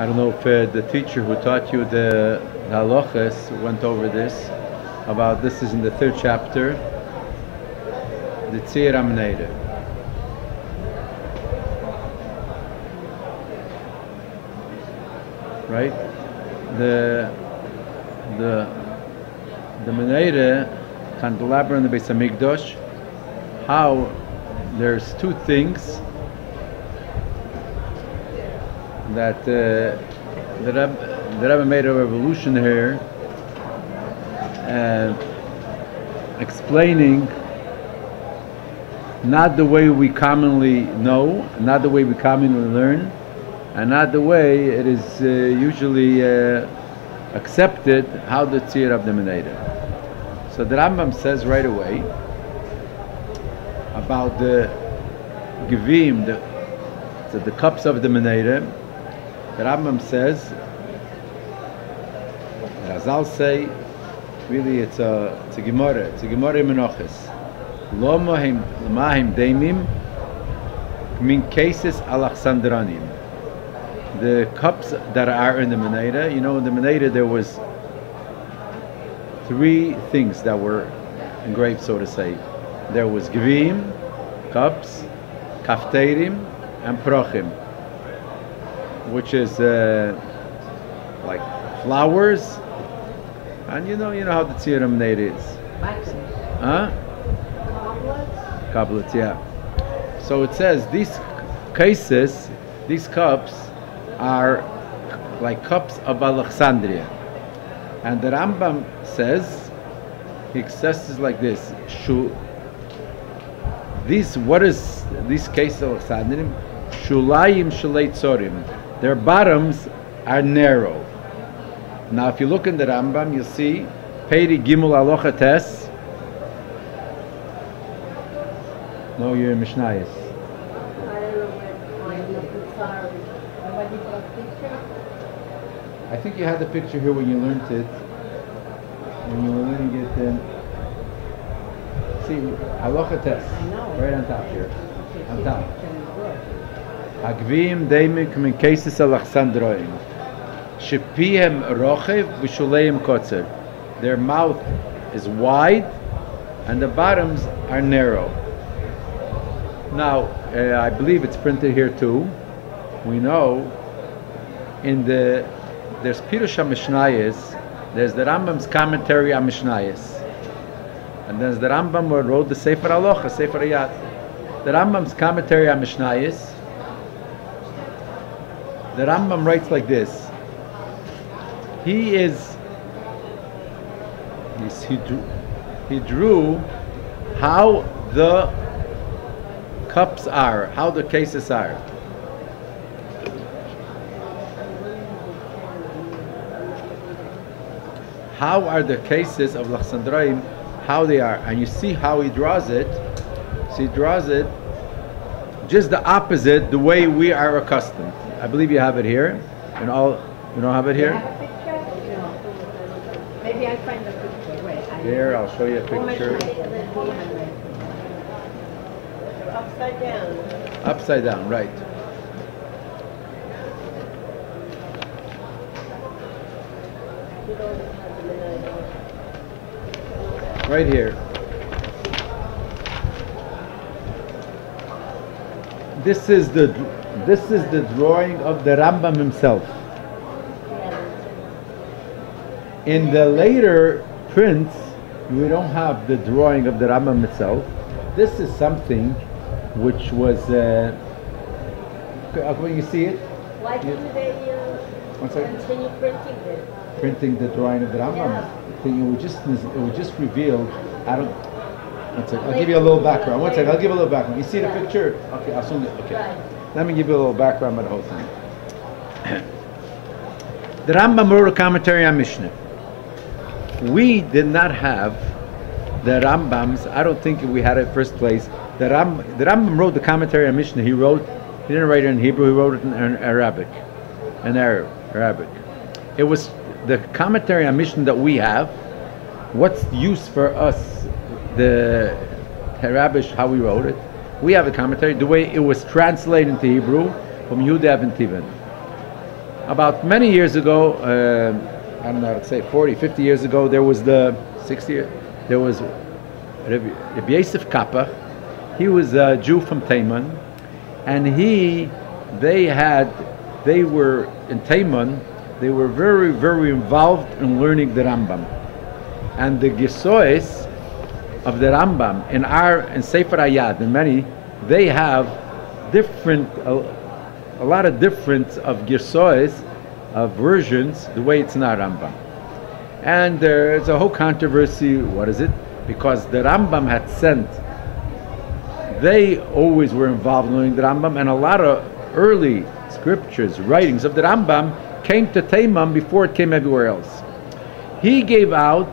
I don't know if the teacher who taught you the halachas went over this, about this is in the 3rd chapter, the Tzir HaMenorah. Right? The Menorah candelabra in the Beis Hamikdash, how there's 2 things that the Rebbe made a revolution here, explaining not the way we commonly know, not the way we commonly learn, and not the way it is usually accepted, how the tzir of the Menorah. So the Rambam says right away about the gevim, the cups of the Menorah. The Rambam says, Razal say, really it's a Gemara, it's a Gemara Menachos. Lo mahim deimim min cases alexandranim. The cups that are in the Menorah, you know, in the Menorah there was 3 things that were engraved, so to say. There was gevim, cups, kafterim, and prochim, which is like flowers, and you know how the tzir Menorah is. Huh? Couplets, yeah. So it says these cases, these cups, are like cups of Alexandria, and the Rambam says, he says like this: what is these cases of Alexandria? Shulayim shalei tzorim. Their bottoms are narrow. Now, if you look in the Rambam, you'll see Peri Gimel Alocha Tes. No, you're in Mishnayos. I think you had the picture here when you learned it. When you were learning it, see Alocha Tes, right on top here, on top. Agvim deimik min cases alexandroim. Shepihem rochev v'shuleim kotzer. Their mouth is wide and the bottoms are narrow. Now, I believe it's printed here too. We know there's Pirush HaMishnayos, there's the Rambam's commentary on Mishnayos, and there's the Rambam who wrote the Sefer Halacha, Sefer Hayat. The Rambam's commentary on Mishnayos, the Rambam writes like this. He drew how the cups are, how the cases are. How are the cases of Alexandroim, how they are. And you see how he draws it. So he draws it just the opposite, the way we are accustomed. I believe you have it here. You don't have it here? Do you have a picture? No. Maybe I'll find a picture. Wait. Here, I'll show you a picture. Upside down. Upside down, right. Right here. This is the drawing of the Rambam himself. In the later prints, we don't have the drawing of the Rambam itself. This is something which was. When you see it. Why didn't they continue printing this? Printing the drawing of the Rambam. Yeah. It would just reveal. I don't. One second. I'll give you a little background. One second. I'll give you a little background. You see the picture? Okay. I'll zoom it. Okay. Right. Let me give you a little background on the whole thing. The Rambam wrote a commentary on Mishnah. We did not have the Rambams. I don't think we had it first place. The Rambam wrote the commentary on Mishnah. He didn't write it in Hebrew. He wrote it in Arabic, Arabic. It was the commentary on Mishnah that we have. What's the use for us? The Arabic, how we wrote it. We have a commentary, the way it was translated into Hebrew from Yehuda ben Tiven. about many years ago, I don't know, let's say 40, 50 years ago, there was the 60, there was Rabbi Yosef Kappa. He was a Jew from Taiman, and they were in Taiman, they were very, very involved in learning the Rambam. And the Gesois of the Rambam in Sefer Hayad, and many, they have different, a lot of difference of Gesois, of versions, the way it's not Rambam. And there's a whole controversy, what is it? Because the Rambam had sent, they always were involved in learning the Rambam, and a lot of early scriptures, writings of the Rambam came to Taimam before it came everywhere else. He gave out,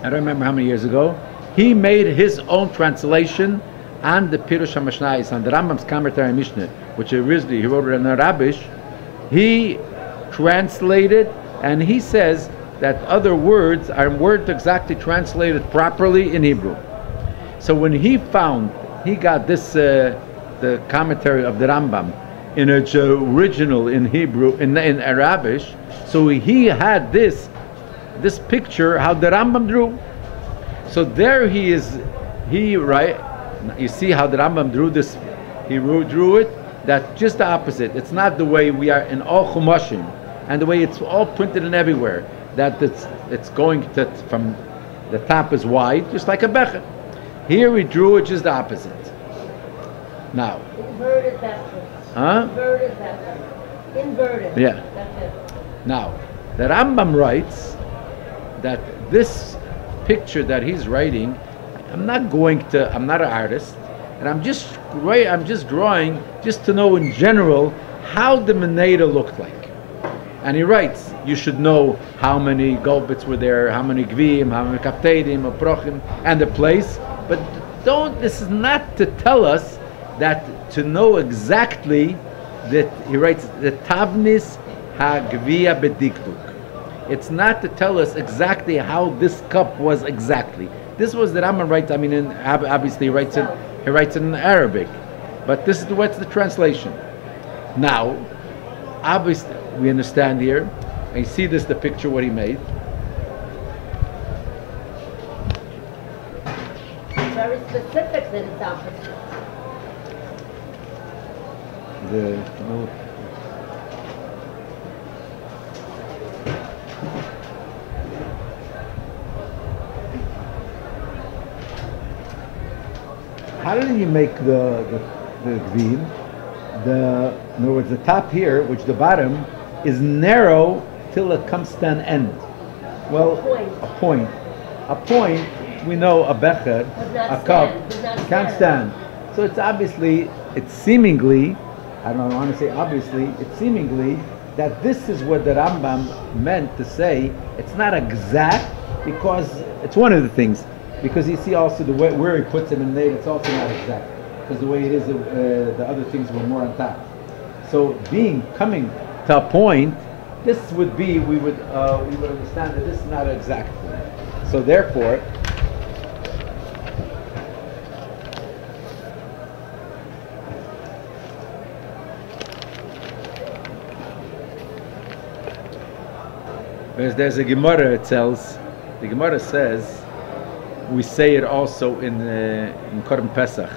I don't remember how many years ago, he made his own translation on the Pirush HaMashnayis, on the Rambam's commentary on Mishnah, which originally he wrote it in Arabic. He translated, and he says that other words are words exactly translated properly in Hebrew. So when he got this, the commentary of the Rambam in its original in Hebrew, in Arabic, so he had this picture how the Rambam drew. So there he is, you see how the Rambam drew this, he drew it, that just the opposite. It's not the way we are in all Chumashim, and the way it's all printed in everywhere, that it's going to, from the top is wide, just like a becher. Here he drew it just the opposite. Now. Inverted backwards. Huh? Inverted backwards. Inverted. Yeah. That's it. Now, the Rambam writes that this picture that he's writing, I'm not an artist, and I'm just drawing just to know in general how the Menorah looked like. And he writes, you should know how many golbits were there, how many gvim, how many kaftedim, prochim, and the place. But this is not to tell us that to know exactly that, he writes, the tavnis ha-gvia bedikduk. It's not to tell us exactly how this cup was exactly. This was the Rambam writes, obviously he writes it in Arabic. But this is what's the translation. Now, obviously, we understand here, and you see this, the picture, what he made. Very specific that it's opposite. How did he make the gvim? In other words, the top here, which the bottom is narrow till it comes to an end. Well, a point. We know a becher, a cup, can't stand. So it's seemingly, I don't want to say obviously, it's seemingly that this is what the Rambam meant to say. It's not exact, because it's one of the things. Because you see also the way where he puts it in there, it's also not exact. Because the way it is, the other things were more on top. So coming to a point, this would be, we would understand that this is not exact. So therefore, there's a Gemara, the Gemara says, we say it also in Korban Pesach,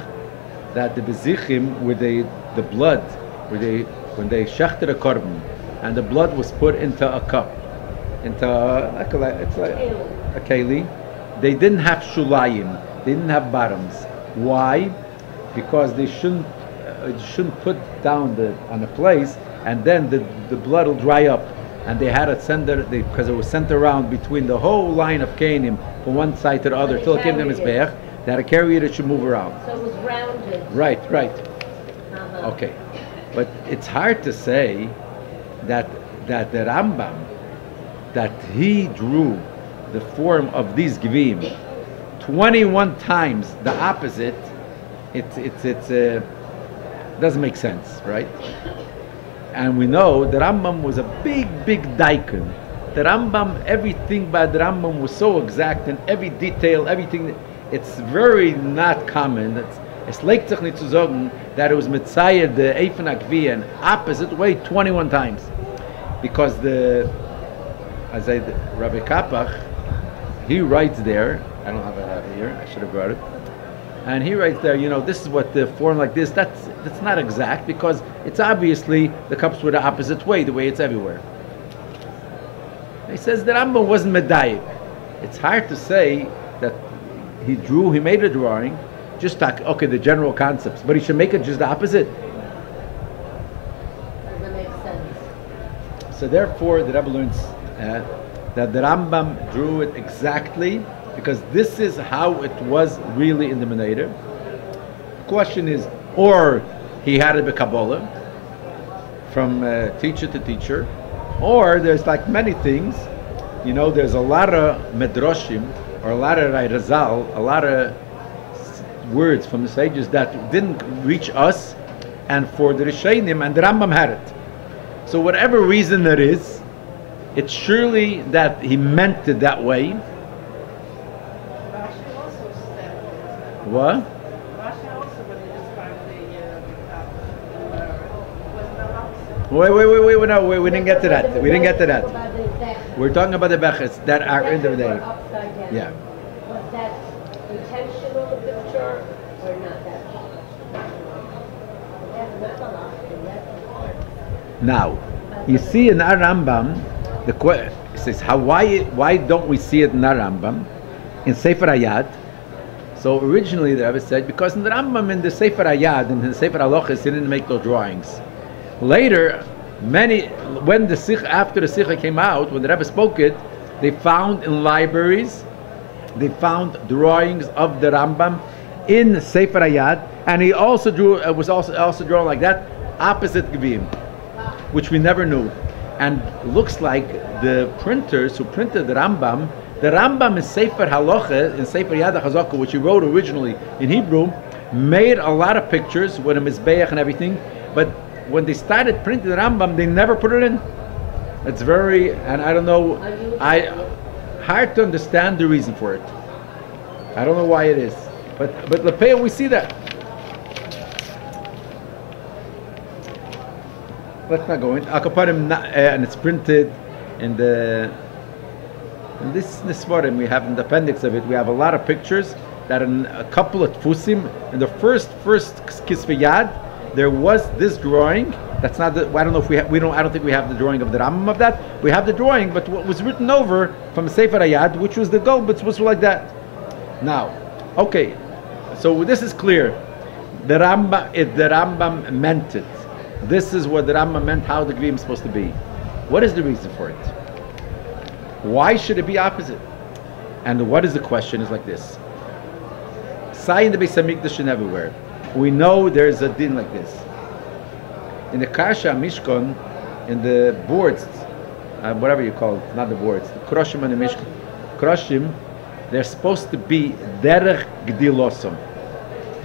that the bezichim with the blood, when they shechted a korban, and the blood was put into a cup, it's like a keli, they didn't have shulayim, they didn't have bottoms. Why? Because they shouldn't put down on a place, and then the blood will dry up. And they had it because it was sent around between the whole line of Canaan from one side to the other till it came to Mizbeach. They had to carry it should move around. So it was rounded. Right. Okay. But it's hard to say that the Rambam, that he drew the form of these Gvim 21 times the opposite, it doesn't make sense, right? And we know the Rambam was a big daikon. The Rambam, everything by the Rambam was so exact, and every detail, everything, it's very not common. Es legt sich nicht zu sagen that it was Mitzayah, the Eifen Akvi, and opposite way 21 times. because Rabbi Kapach, he writes there. I don't have it here. I should have brought it. And he writes there, this is what the form like this. That's not exact because it's obviously the cups were the opposite way, the way it's everywhere. He says that Rambam wasn't medayik. It's hard to say that he made a drawing, just the general concepts, but he should make it just the opposite. Doesn't make sense. So therefore, the Rebbe learns that the Rambam drew it exactly because this is how it was really in the Menorah. The question is, or he had it by Kabbalah, from teacher to teacher, or there's like many things, there's a lot of medrashim, or a lot of Razal, a lot of words from the sages that didn't reach us, and for the Rishonim, and the Rambam had it. So whatever reason there is, it's surely that he meant it that way. What? Wait, no, we didn't get to that. We didn't get to that. We're talking about the Beches that are in the day. Yeah. Was that intentional picture or not that? Now, you see in our Rambam, it says, why don't we see it in our Rambam? In Sefer Hayad. So originally the Rebbe said, because in the Rambam, in the Sefer Hayad, and in the Sefer Halochos, he didn't make those drawings. Later, when the Sicha, after the Sicha came out, when the Rebbe spoke it, they found in libraries, they found drawings of the Rambam in Sefer Hayad, and he also was also drawn like that, opposite Gevim, which we never knew. And looks like the printers who printed the Rambam in Sefer Halacha, in Sefer Yad HaChazaka, which he wrote originally in Hebrew, made a lot of pictures with a Mizbeach and everything, but when they started printing the Rambam, they never put it in. It's very, and I don't know, hard to understand the reason for it. I don't know why it is. But Lepeo, we see that. Let's not go in. Akaparim, and it's printed in this Nisvarim, we have in the appendix of it, we have a lot of pictures that in a couple of Tfusim, in the first Kisvei Yad, there was this drawing. That's not I don't know if I don't think we have the drawing of the Rambam of that. We have the drawing, but what was written over from Sefer Hayad, which was the gold, but was like that. Now, okay, so this is clear. The Rambam meant it. This is what the Rambam meant, how the Gevim is supposed to be. What is the reason for it? Why should it be opposite? And what is the question? Is like this. Sai in the Beis Hamikdash and everywhere. We know there's a din like this. In the Kasha Mishkan, in the boards, whatever you call it, not the boards, the Kroshim and the Mishkan, Kroshim, they're supposed to be derech gdilosam,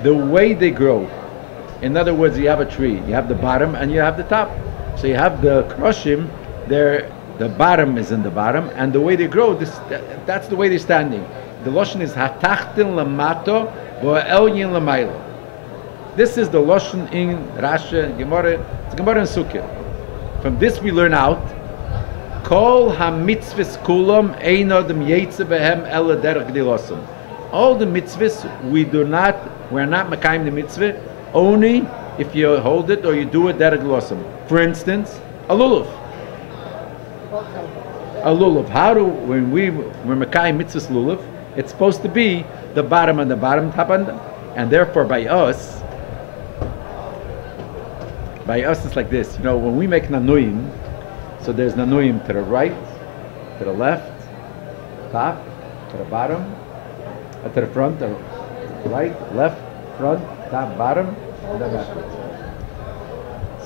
the way they grow. In other words, you have a tree, you have the bottom and you have the top. So you have the Kroshim, the bottom is in the bottom, and the way they grow, that's the way they're standing. The Lashon is hatachtin lamato v'elyin lamaylo. This is the Lashon in Rashi, Gemara, it's Gemara and Sukkah. From this we learn out, Kol ha-mitzvahs kulam ein adam yetze behem ela derech gdilosam. All the mitzvahs, we're not makayim the mitzvah, only if you hold it or you do it derech gdilosam. For instance, a lulav. A lulav. When we're makayim mitzvahs lulav, it's supposed to be the bottom and the bottom, top and therefore by us it's like this. When we make nanuyim, so there's nanuyim to the right, to the left, top, to the bottom, to the front, the right, left, front, top, bottom, and then backwards.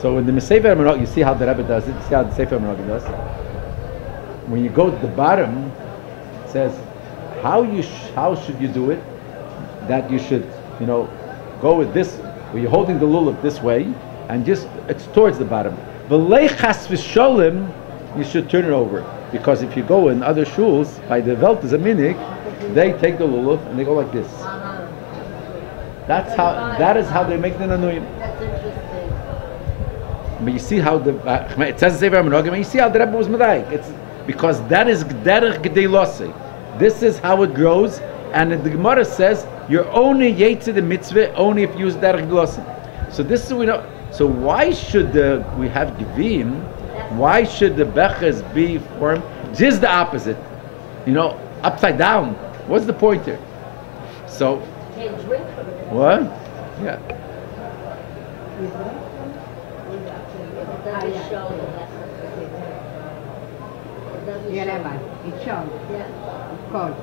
So in the Sefer Menorah, you see how the Rebbe does it. You see how the Sefer Menorah does. When you go to the bottom, it says how should you do it? That you should, go with this. Where you're holding the lulav this way, and just it's towards the bottom. V'leichas v'sholim, you should turn it over, because if you go in other shuls by the Velt is a minik, they take the lulav and they go like this. That is how they make the nanuyim. That's interesting. But you see how it says Sefer Menogim, and you see how the Rebbe was medayik. It's because that is derech gedei losei. This is how it grows, and the Gemara says you're only yetze the mitzvah only if you use derech losei. So this is we know. So why should we have givim? Why should the beches be formed? Just the opposite, upside down. What's the point here? So what? Yeah. Yeah, Rabbi. It's shown. Yeah. Of course.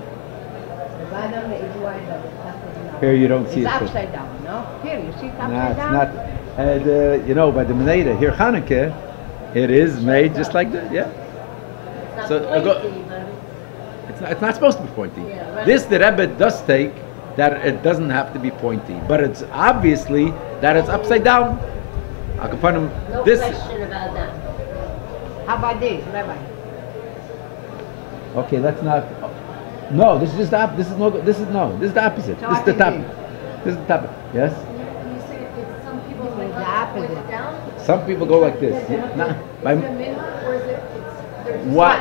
The bottom is wide, but it's upside down. Here you don't see it's it. It's upside down, no? Here, you see it upside No, down? it's not. By the Menorah, here Hanukkah, it is made just like that, yeah. It's So, not pointy, but It's not supposed to be pointy. Yeah, right. This the Rebbe does take that it doesn't have to be pointy, but it's obviously that it's upside down. I can find no this. question about that. How about this, Rabbi? Okay, that's not. No, this is just the opposite. This is no. This is no. This is the opposite. So This is what the is top. it? This is the top. Yes. You say it's some people It's like the that point opposite. it down? Some people go like this. Nah, Is by- it a minhag or is it, they're just What?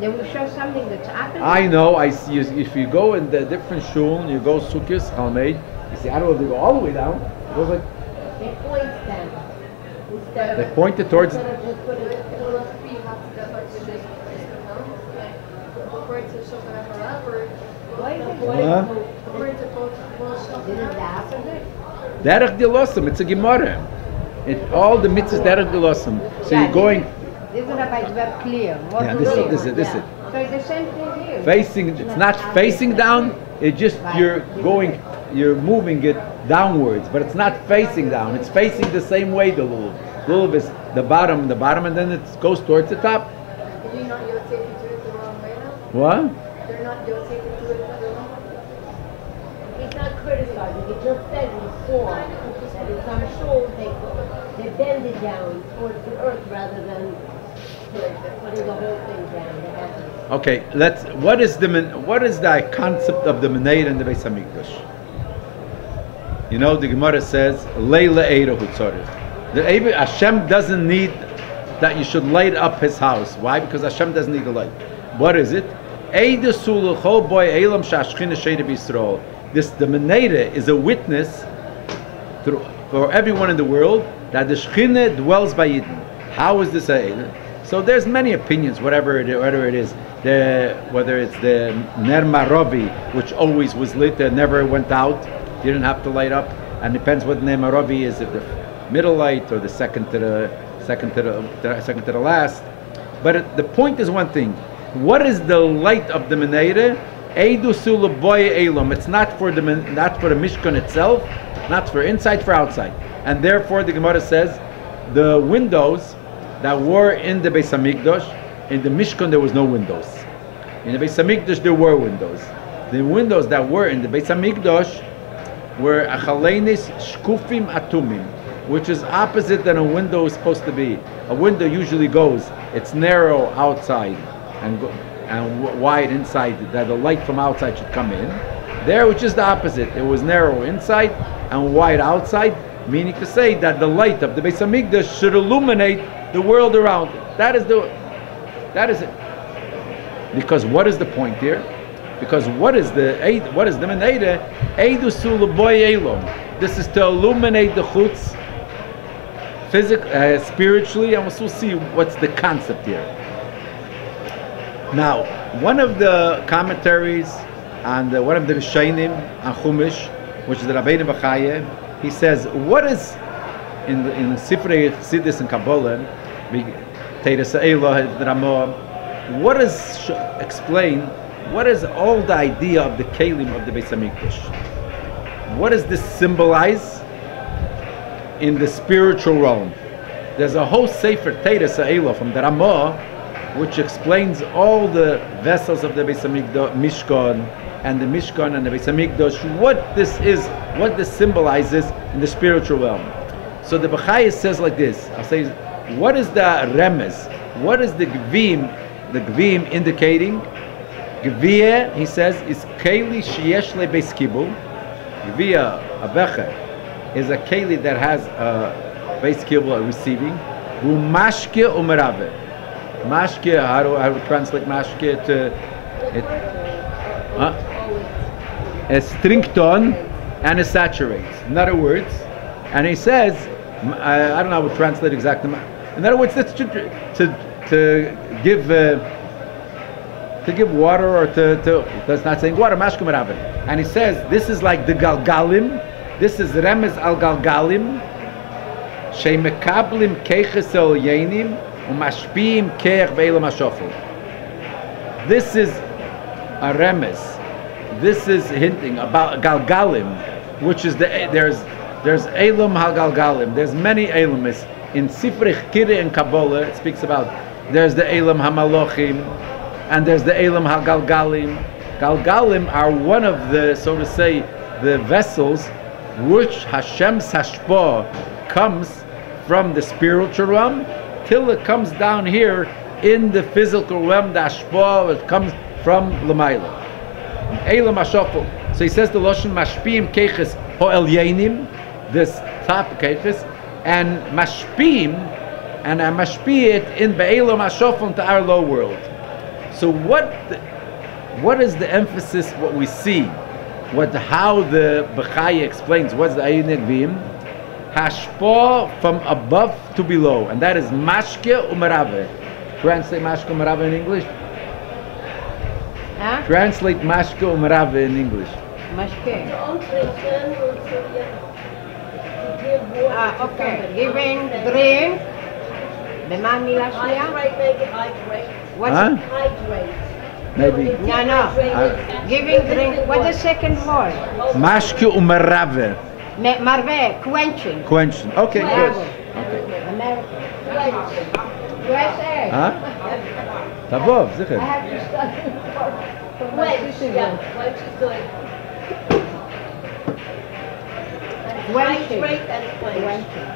They will show something that's opposite. I know. I see. If you go in the different shul, you go sukkis, Chalmeid. You see, I don't know if they go all the way down. It goes like They point them. Instead they of, point it towards. instead of just putting it according to Shulchan Aruch or Why is it What? according to both This is the opposite? Derech Dilosum, it's a Gemara. All the mitzvahs Derech Dilosum. So Yeah, you're going, This is Rabbi, it's very clear. More yeah, clear. this is. So it's the same thing here. Facing, it's not facing down, it's just you're moving it downwards, but it's not facing down, it's facing the same way, the lulav. Lulav is the bottom, and then it goes towards the top. Did you not Yotzei if you do it the wrong way now? What? They're not Yotzei if you do it the wrong way? He's not criticizing. He just said he saw that in some shuls they bend it down towards the earth rather than putting the whole thing down. They have to- Okay, what is the concept of the Menorah and the Beis Hamikdash? The Gemara says, Leila Eirahu Tzorich. Hashem doesn't need that you should light up his house. Why? Because Hashem doesn't need the light. What is it? This the Menorah is a witness for everyone in the world that the Shekhinah dwells by Yidden. How is this a? So there's many opinions, whatever it is. Whether it's the Ner Maravi, which always was lit, never went out, you didn't have to light up, and depends what Ner Maravi is, if the middle light or the second to the last. But the point is one thing: what is the light of the Menorah? It's not for the Mishkan itself, not for inside, for outside, and therefore the Gemara says the windows that were in the Beis Hamikdash, in the Mishkan there was no windows. In the Beis Hamikdash there were windows. The windows that were in the Beis Hamikdash were achalenis shkufim atumim, which is opposite than a window is supposed to be. A window usually goes, it's narrow outside and wide inside, that the light from outside should come in. There, which is the opposite. It was narrow inside and wide outside, meaning to say that the light of the Beis Hamikdash should illuminate the world around it. That is it. Because what is the point here? Because what is the Menorah? Eidusu l'boy elom. This is to illuminate the chutz spiritually, and we'll see what's the concept here. Now, one of the commentaries and one of the Rishonim on Chumash, which is the Rabbi Nachman Schapiro, he says, what is in Sifrei Chassidus and Kabbalah, Teres Eila, Ramah, what is explain? What is all the idea of the kelim of the Beis Hamikdash? What does this symbolize in the spiritual realm? There's a whole Sefer Teres Eila from the Ramah, which explains all the vessels of the Beis Hamikdash, Mishkan, and the Mishkan and the Beis Hamikdash, what this symbolizes in the spiritual realm. So the Bechayis says like this. I'll say, what is the remez? What is the gvim indicating? Gviyah, he says, is keli sheyesh le beis kibul. Gviyah, a becher, is a keli that has Beis Kibble, receiving. Mashke umerave. Mashke, how do I translate mashke to it? It strict on and it saturates. In other words, and he says, I don't know how to translate exactly. In other words, that's to give water or that's not saying water, mashke umerave. And he says, this is like the galgalim. This is remez al galgalim. Sheimekablim keiches el yenim umashpiim keich be'elam hashofel. This is a remez. This is hinting about galgalim, which is there's elam hal galgalim. There's many elamis in Sifrei Kire and Kabbalah. It speaks about there's the elam hamalochim and there's the elam hal galgalim. Galgalim are one of the, so to say, the vessels which Hashem's hashpah comes from the spiritual realm till it comes down here in the physical realm. The hashpah, it comes from Lamaila. Elam hashofel. So he says the Loshen mashpiim keiches ho'el yenim, this top keiches, and mashpiim, and I mashpi it in be'elam hashofel to our low world. So what is the emphasis? What we see, how the Bechaya explains what's the Ayin Gvim, hashpah from above to below, and that is mashke umerave. Translate mashke umerave in English. Huh? Translate mashke umerave in English. Mashke. Okay. Okay. Giving drink. במה מילה שנייה? What's Huh? Hydrate. Maybe. No. Giving drink. What's the second word? Mashke umerave. Marve, quenching. Quenching. Okay, good. American. Quench. USA. Huh? Tabov, I sicher. have to study for my Quench. citizen. Yeah, quench is good. Quenching. Hydrate and quench. Quenching.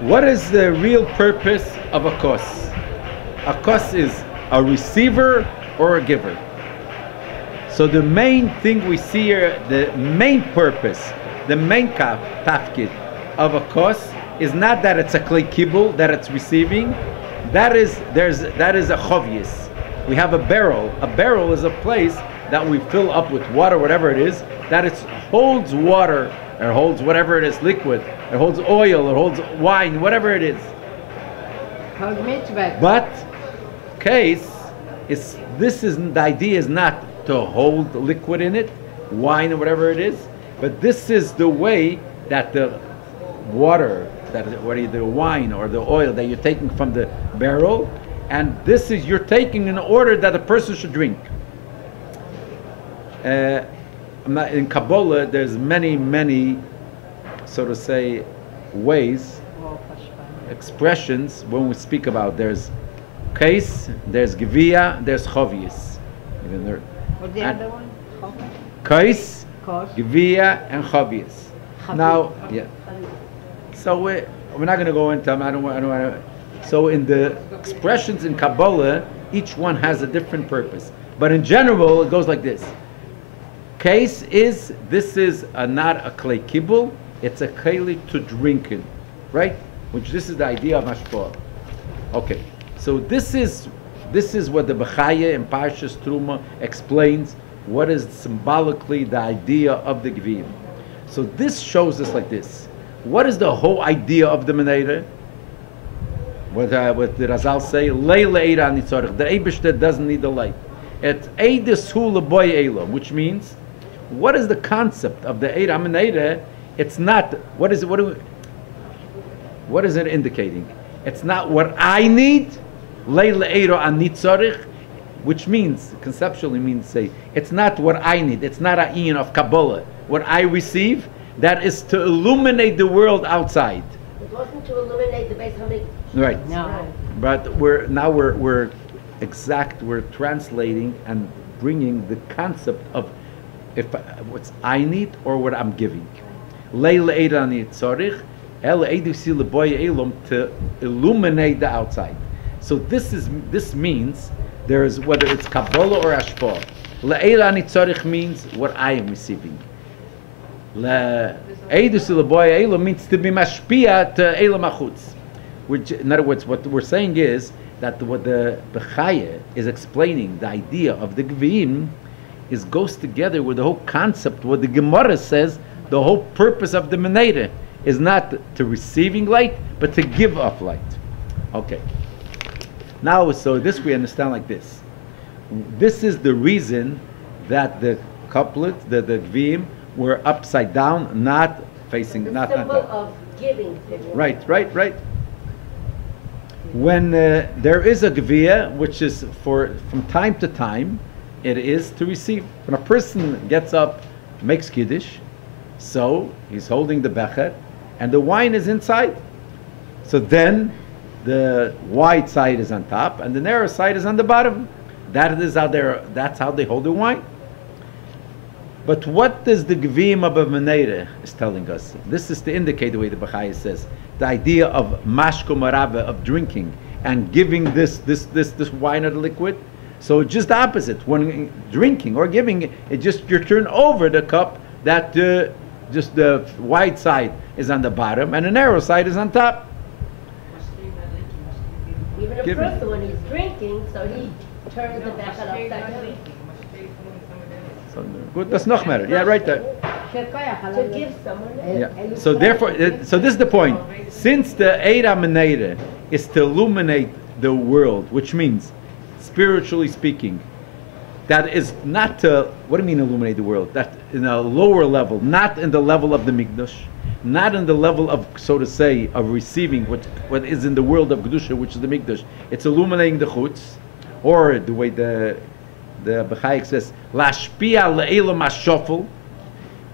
What is the real purpose of a kos? A kos is a receiver or a giver. So the main thing we see here, the main purpose, the main tafkid of a kos is not that it's a klei kibul, that it's receiving. That is a chovyis. We have a barrel. A barrel is a place that we fill up with water, whatever it is, that it holds water, or holds whatever it is, liquid, it holds oil, it holds wine, whatever it is. Hold mitzvah. But case is the idea is not to hold liquid in it, wine or whatever it is, but this is the way that the water, whether the wine or the oil that you're taking from the barrel, and this is you're taking in order that a person should drink. In Kabbalah, there's many, so to say, ways, expressions when we speak about. There's case, there's gevia, there's chovius. Even there. What's the other one? Kais, Kos. gevia, and chovius. Now, yeah. So we're not going to go into them. I don't want to. So in the expressions in Kabbalah, each one has a different purpose. But in general, it goes like this. Case is, this is not a klei kibul, it's a keli to drink in, right? Which this is the idea of hashpah. Okay, so this is what the Bechaya in Parshas Truma explains. What is symbolically the idea of the Gvim? So this shows us like this. What is the whole idea of the Menorah? What the Razal say? Leila eira anitzorich. The Eibishter doesn't need the light. It's eidus hu leboy elam, which means, what is the concept of the eira Menorah? It's not. What is it? What is it indicating? It's not what I need. Leila eira anitzorich, which means conceptually means say it's not what I need. It's not a ian of Kabbalah. What I receive, that is to illuminate the world outside. It wasn't to illuminate the Beis Hamikdash. Right. No. But we're translating and bringing the concept of what I need or what I'm giving. Leila eira anitzorich, el eidusi leboy elam, to illuminate the outside. So this means there is, whether it's Kabbalah or Hashpah. Le'eira anitzorich means what I am receiving. Eidus Leboy Elo means to be mashpia to Elo Machutz. Which, in other words, what we're saying is that what the Bechaya is explaining, the idea of the Gvim, is goes together with the whole concept. What the Gemara says, the whole purpose of the Menorah is not to receiving light, but to give off light. Okay. Now, so this we understand like this. This is the reason that the couplet, the Gvim, were upside down, not facing, not symbol top. of giving. Right. When there is a Gviya, which is from time to time, it is to receive. When a person gets up, makes Kiddush, so he's holding the Becher, and the wine is inside. So then the wide side is on top, and the narrow side is on the bottom. That's how they hold the wine. But what does the Gvim of a Menorah is telling us? This is to indicate the way the Bechaya says, the idea of mashko marava, of drinking, and giving this wine or the liquid. So it's just the opposite. When drinking or giving, it just you turn over the cup, that just the wide side is on the bottom and the narrow side is on top. Even a person, when he's drinking, so he turns the Becher upside down. So good, that's noch matter. Yeah, right there. To give someone else. Yeah. So therefore, so this is the point. Since the Eira Menorah is to illuminate the world, which means, spiritually speaking, that is not to, what do you mean illuminate the world? That in a lower level, not in the level of the Mikdash, not in the level of, so to say, of receiving what is in the world of Kedusha, which is the Mikdash. It's illuminating the Chutz, or the way the Bechayik says, Lashpia le'elam hashofel,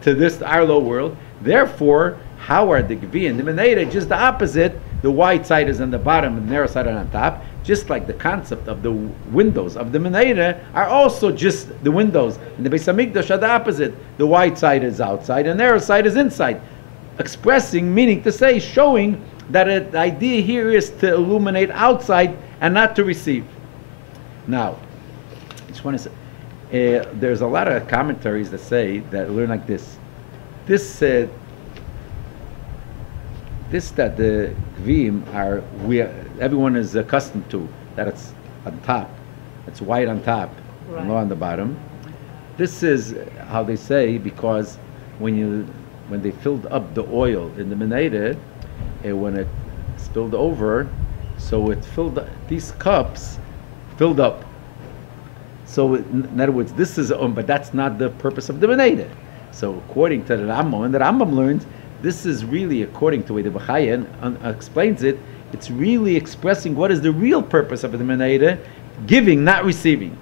to this our low world. Therefore, how are the Gvi and the Menorah just the opposite? The wide side is on the bottom and the narrow side is on top. Just like the concept of the windows of the Menorah are also just the windows. And the Beis Hamikdash are the opposite. The wide side is outside and the narrow side is inside. Expressing, meaning to say, showing that the idea here is to illuminate outside and not to receive. Now, I just want to say, there's a lot of commentaries that say, that learn like this. This that the Gvim are, everyone is accustomed to, that it's on top, it's white on top, and low on the bottom. This is how they say, because when they filled up the oil in the Menorah, when it spilled over, so it filled, these cups filled up. So in other words, this is, but that's not the purpose of the Menorah. So according to the Rambam, and the Rambam learns, this is really, according to the way the Bechaya explains it, it's really expressing what is the real purpose of the Menorah, giving, not receiving.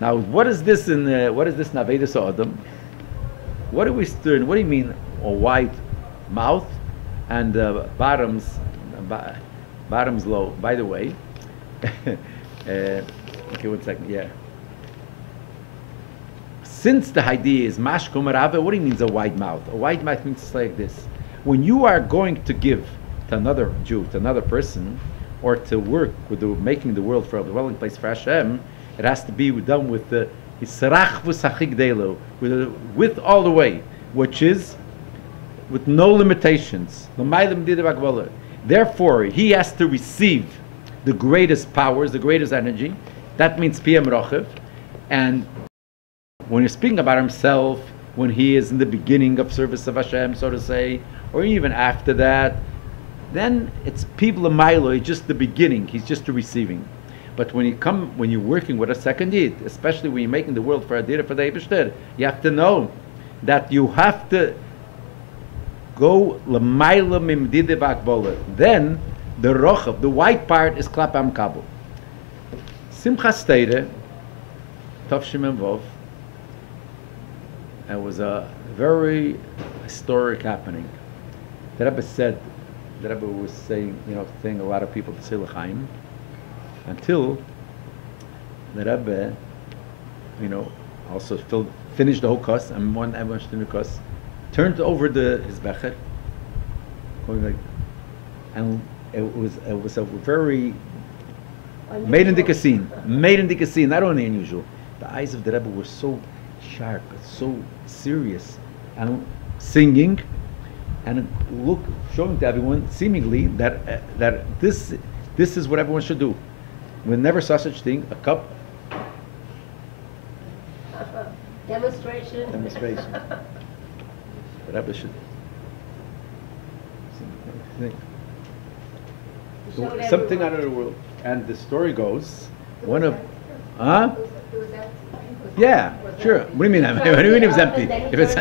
Now, what is this in Navedus Adam? What are we doing? What do you mean a wide mouth and bottoms low? By the way, okay, 1 second. Yeah. Since the idea is mashko marava, what do you mean a wide mouth? A wide mouth means it's like this. When you are going to give to another Jew, to another person, or to work with making the world for a dwelling place for Hashem, it has to be done with the with all the way, which is with no limitations. Therefore, he has to receive the greatest powers, the greatest energy. That means Piyam Rochev. And when you're speaking about himself, when he is in the beginning of service of Hashem, so to say, or even after that, then it's Pibla Milo, just the beginning, he's just the receiving. But when you're working with a second Yid, especially when you're making the world for Adira for the Eibishter, you have to know that you have to go L'mayla Mimdide V'akbola. Then the Rochav, the white part, is Klapam Kabul. Simchas Teire, Tov Shimon Vov, it was a very historic happening. The Rebbe said, the Rebbe was saying a lot of people to say L'chaim, until the Rebbe, also finished the whole course, and one finished the course, turned over his becher, going like, and it was a very made in the scene, not only unusual. The eyes of the Rebbe were so sharp, so serious, and singing, and showing to everyone, seemingly that this is what everyone should do. We never saw such thing. A cup Demonstration. The Rebbe should. Something out of the world. And the story goes, one of, yeah, sure. What do you mean? What do you mean it was empty? If it's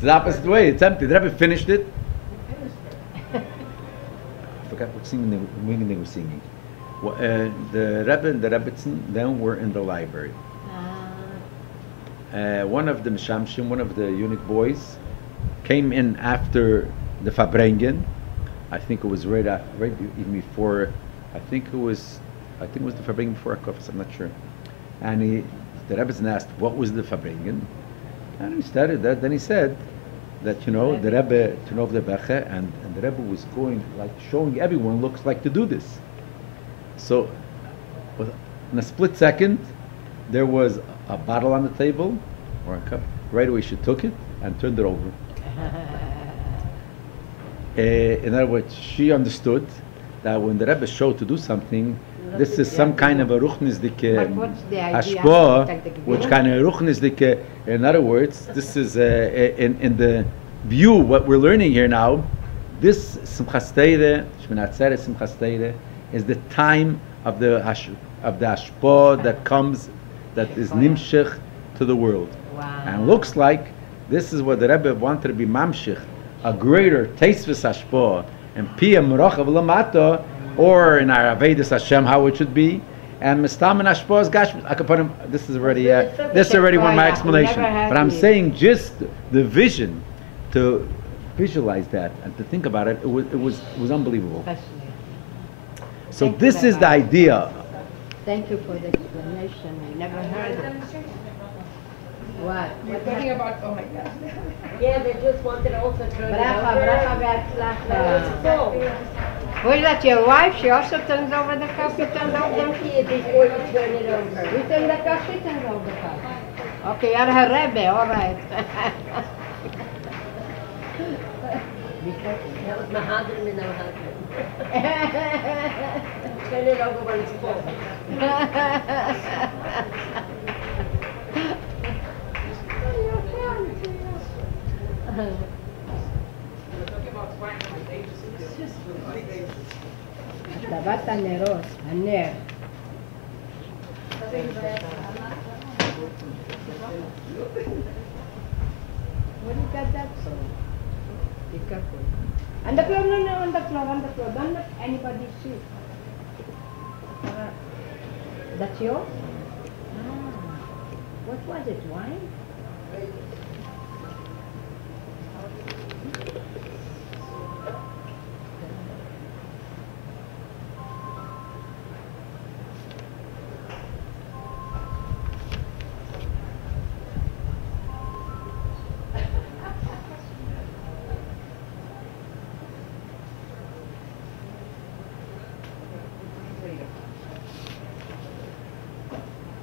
the opposite way, it's empty. The Rebbe finished it. I forgot what singing they were singing. Well, the Rebbe and the Rebbetzin then were in the library. One of the Mishamshim, one of the eunuch boys, came in after the Fabrengen. I think it was right even before. I think it was the Fabrengen before Akofis. I'm not sure. And the Rebbetzin asked, "What was the Fabrengen?" And he started that. Then he said that the Rebbe turned over the Beche, and the Rebbe was going like showing everyone looks like to do this. So, in a split second, there was a bottle on the table or a cup. Right away, she took it and turned it over. In other words, she understood that when the Rebbe showed to do something, this is some kind of a ruchnisdike hashpah, which kind of ruchnisdike. In other words, this is in the view what we're learning here now. This Simchas Torah, Shmini Atzeres Simchas Torah, is the time of the hashpah that comes, that is nimshich to the world. Wow. And looks like this is what the Rebbe wanted to be mamshich, a greater teisvis hashpah and piyam rochav lamata, or in our Avedis Hashem how it should be, and mistam and hashpah is gash. This is already one of my explanation. But I'm saying just the vision to visualize that and to think about it. It was unbelievable. So Thank this you, is the Rabbi. idea. Thank you for the explanation. I never heard it. What? You're talking about, oh my God. Yeah, they just wanted to also turn it Bracha, over. bracha So, v'atzlacha. Was that your wife? She also turns over the cup? You turned over the empty it before you turn it over. You turn the cup, she turns over the cup. Okay, you're her Rebbe, all right. That was my husband and our husband. Turn it over when it's full. טבעת הנרות, הנר. What do you got that for? Be careful. On the floor, no, on the floor. Don't let anybody see. That's yours? What was it, wine?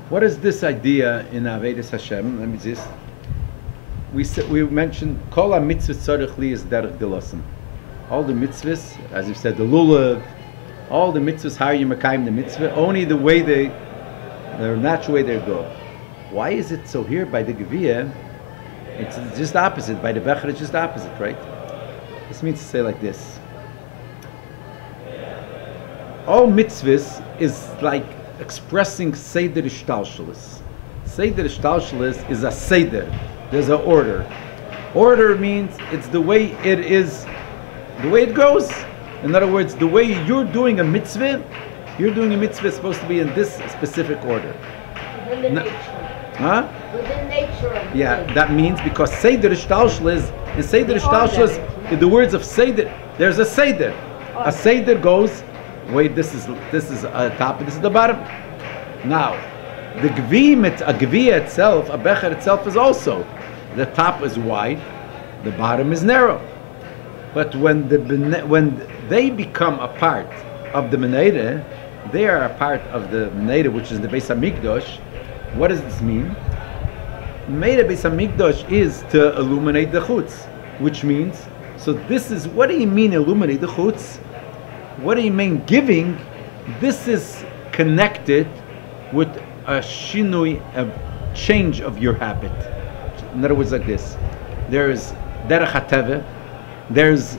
What is this idea in Avedis Hashem? Let me just. We mentioned Kol HaMitzvot Tzarich Li is Derech Dilosim. All the mitzvahs, as you said, the lulav, all the mitzvahs, how you makayim the mitzvah, only the way the natural way they go. Why is it so here by the Geviyah? It's just the opposite. By the Becher, it's just the opposite, right? This means to say like this. All mitzvahs is like expressing Seder Ishtalshalis. Seder Ishtalshalis is a Seder. There's an order. Order means it's the way it is, the way it goes. In other words, the way you're doing a mitzvah is supposed to be in this specific order. Within the nature. Huh? Within nature of the Yeah, thing. that means because Seder Ishtalshalis, in Seder Ishtalshalis, in the words of Seder, there's a Seder. A Seder goes, wait, this is a top, this is the bottom. Now, the Geviyah itself, a Becher itself is also, the top is wide, the bottom is narrow. But when they become a part of the Menorah, they are a part of the Menorah, which is the Beis Hamikdash. What does this mean? Menorah Beis Hamikdash is to illuminate the chutz. which means, so this is, what do you mean illuminate the chutz? What do you mean giving? This is connected with a shinui, a change of your habit. In other words, like this, there's derech hateve, there's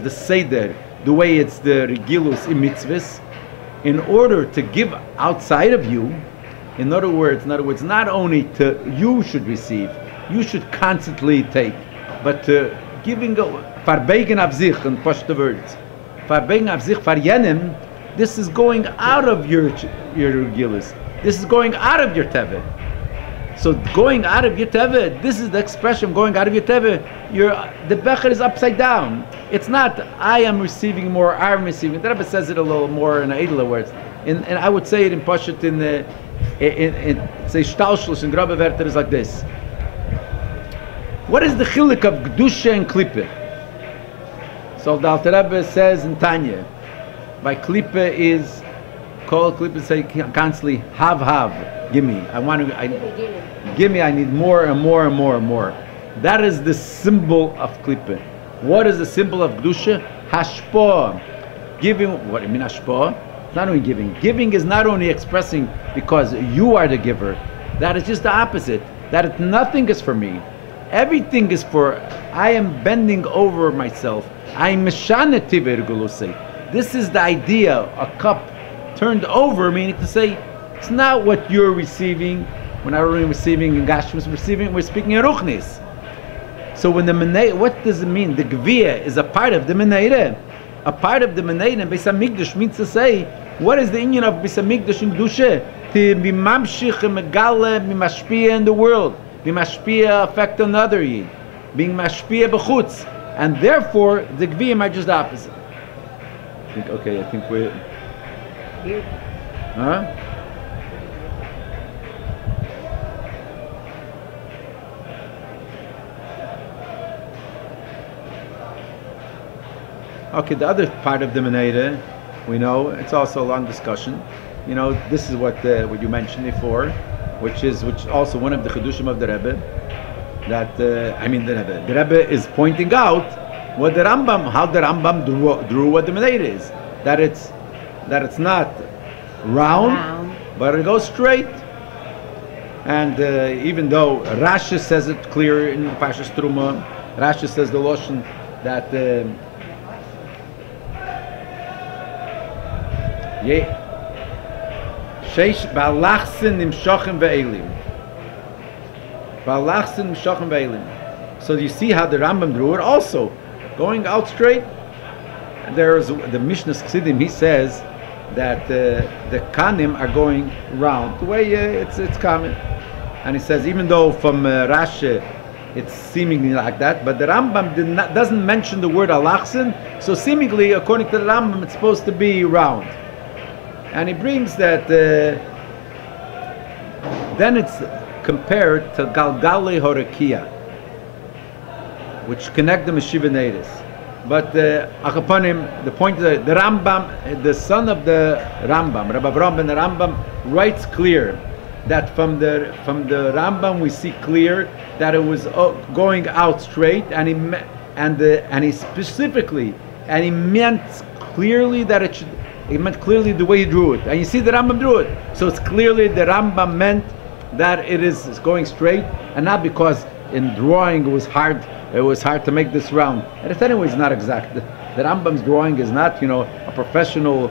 the seder, the way it's the regilus in mitzvahs. In order to give outside of you, in other words, not only to you should receive, you should constantly take, but giving farbegen av sich, and push the words, farbegen av sich far yenim. This is going out of your regilus. This is going out of your teve. So going out of your teve, this is the expression going out of your teve. The becher is upside down. It's not I am receiving more, I am receiving. The Rebbe says it a little more in edler words. And I would say it in Pashut say Shtalshlus in Grabe Werter is like this. What is the chilik of Gdusha and Klippe? So the Alter Rebbe says in Tanya, by Klippe is called Klippe, say constantly have, give me. Give me, I need more and more and more and more. That is the symbol of Klippe. What is the symbol of Gdusha? Hashpah. Giving, what do you mean hashpah? It's not only giving. Giving is not only expressing because you are the giver. That is just the opposite. That nothing is for me. Everything is for, I am bending over myself. I am meshane tiver gulose. This is the idea, a cup turned over, meaning to say, it's not what you're receiving. We're not only receiving in Gashmis, we're speaking in Ruchnis. So when the Menorah, what does it mean? The Gviyah is a part of the Menorah. A part of the Menorah, and Beis Hamikdash means to say, what is the inyan of Beis Hamikdash in Kedusha? To be mamshich and megale, be mashpia in the world. Be mashpia affect another yid. Being mashpia b'chutz. And therefore, the Gviyah are just the opposite. I think we're... Huh? Okay, the other part of the Menorah, we know, it's also a long discussion. You know, this is what you mentioned before, which also one of the Chedushim of the Rebbe, that, the Rebbe is pointing out what the Rambam, how the Rambam drew what the Menorah is. That it's not round, but it goes straight. And even though Rashi says it clear in Parshas Truma, Rashi says the Loshen that Sheish balachsin nimshochem ve'elim. Balachsin nimshochem ve'elim. So you see how the Rambam drew it also, going out straight. There's the Mishnah Chassidim, he says that the kanim are going round the way it's common, and he says even though from Rashi it's seemingly like that, but the Rambam doesn't mention the word alachsin, so seemingly according to the Rambam it's supposed to be round. And he brings that then it's compared to Galgale Horakia, which connect the Meshiva Neiris. But Achaponim, the point is the Rambam, the son of the Rambam, Rabbi Avraham ben the Rambam, writes clear that from the Rambam we see clear that it was going out straight, and he specifically, and he meant clearly that it should. He meant clearly the way he drew it, and you see the Rambam drew it. So it's clearly the Rambam meant that it is going straight, and not because in drawing it was hard. It was hard to make this round. And it's anyways not exact. The Rambam's drawing is not, a professional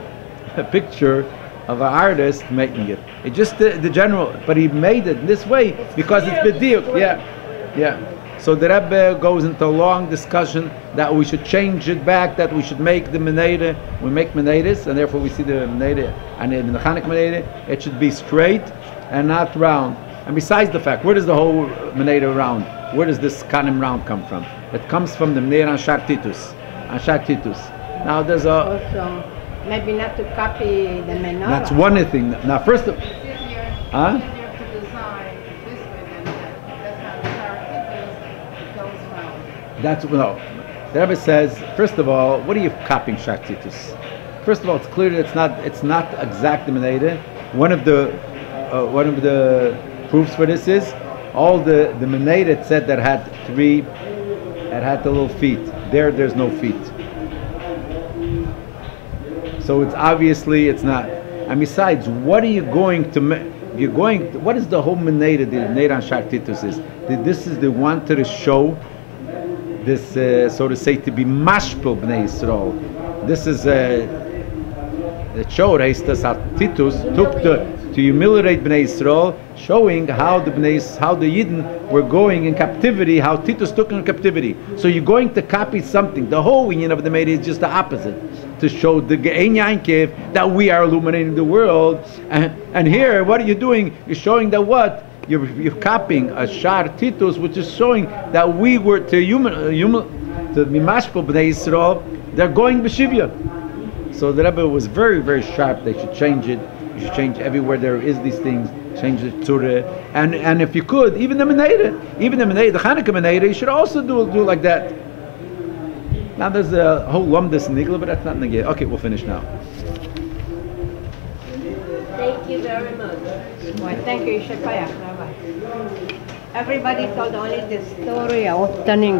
picture of an artist making it. It's just the general, but he made it this way because it's bediuk. Yeah. So the Rebbe goes into a long discussion that we should change it back, that we should make the Menorah, we make Menorahs, and therefore we see the Menorah, and in the Chanukah Menorah, it should be straight and not round. And besides the fact, where does the whole Menorah round, where does this Kanim round come from? It comes from the Menorah Anshar Titus. Now there's also, maybe not to copy the Menorah. That's one thing. Now first of... It's easier to design this way than that. That's how goes round. No. The Rebbe says, first of all, what are you copying Shaktitus? First of all, it's clear that it's not exact the Menorah. One of the proofs for this is all the Menorah said that had three It had the little feet. There's no feet. So it's obviously it's not. And besides, what are you going to? You're going. What is the whole Menorah? The Menorah on Shar Titus is. This is the wanted to show this, so to say, to be mashpil bnei Yisrael. This is it showed Titus took to humiliate bnei Yisrael, showing how the Yidden were going in captivity, how Titus took in captivity. So you're going to copy something. The whole union of the Menorah is just the opposite, to show the Ge'en Yankiv that we are illuminating the world. And here, what are you doing? You're showing that what? You're copying a Shar Titus, which is showing that we were to be mashpil bnei Yisrael. They're going b'shivya. So the Rebbe was very, very sharp. They should change it. You should change everywhere there is these things. Change the Torah, and if you could, even the Menorah, the Chanukah Menorah, you should also do like that. Now there's a whole lumdus in Nigla, but that's not negay. Okay, we'll finish now. Thank you very much. Well, thank you, Yishai Rabbi. Everybody told only the story of turning